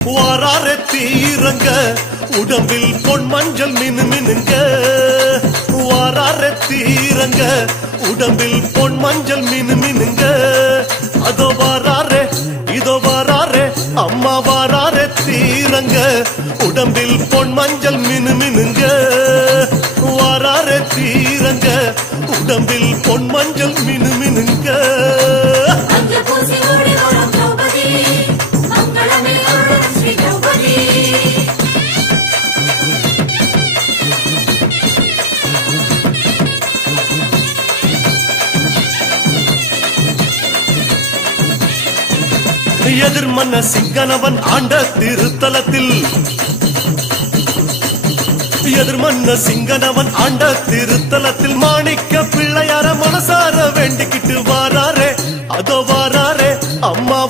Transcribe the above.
வாராரே தீரங்க உடம்பில் பொன் மஞ்சள் மினு மினுங்க. வாராரே தீரங்க உடம்பில் பொன் மஞ்சள் மினு மினுங்க. அதோ வாராரே இதோ வாராரே அம்மா வாராரே தீரங்க உடம்பில் பொன் மஞ்சள் மினு மினுங்க. வாராரே தீரங்க உடம்பில் பொன் மஞ்சள் மினு மினுங்க. எதிர்மன்ன சிங்கனவன் ஆண்ட திருத்தலத்தில் எதிர்மன்ன சிங்கனவன் ஆண்ட திருத்தலத்தில் மாணிக்க பிள்ளையார மனசார வேண்டிக்கிட்டு வாராரே அதோ வாராரே அம்மா